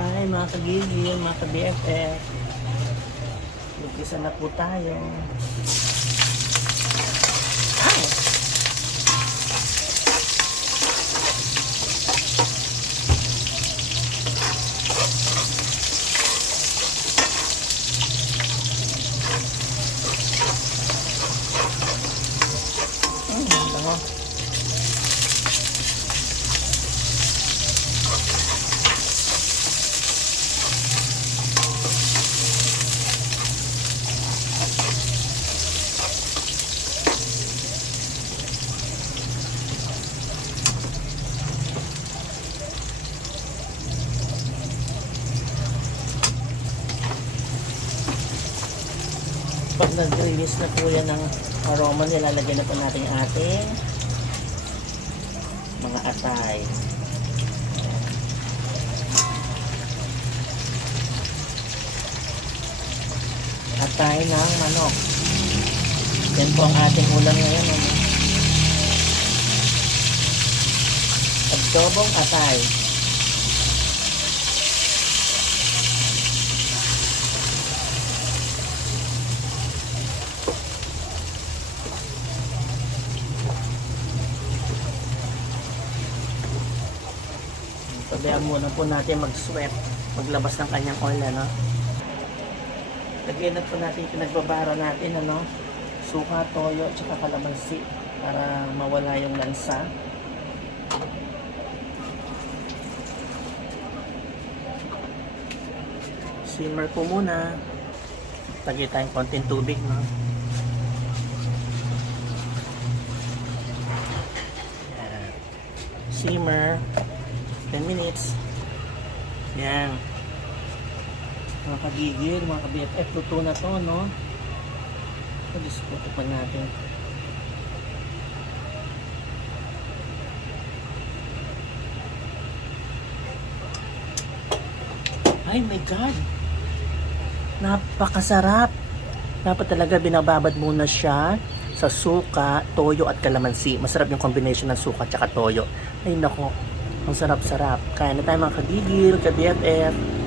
Hi mga kagigil, mga ka-BFF. Umpisa na po tayo. Ay! Bango. Pag nag-release na po yan ng aroma, nilalagay na po natin yung ating mga atay. Atay ng manok. Yan po ang ating ulam ngayon. Adobong atay. Pabayaan muna po natin mag-sweat, maglabas ng kanyang oil, ano. Lagyan na po natin yung pinagbabara natin, ano, suka, toyo, at saka kalamansi para mawala yung lansa. Simmer po muna. Lagyan tayong konting tubig, no. Yan. Simmer 10 minutes. Yan. Mga kagigil, mga ka-BFF, luto na to, no? Pag-discuto pa natin. Ay my God! Napakasarap! Dapat talaga binababad muna siya sa suka, toyo at kalamansi. Masarap yung combination ng suka at toyo. Ay nako, ang sarap-sarap. Kaya na tayo mga kagigil, ka-BFF.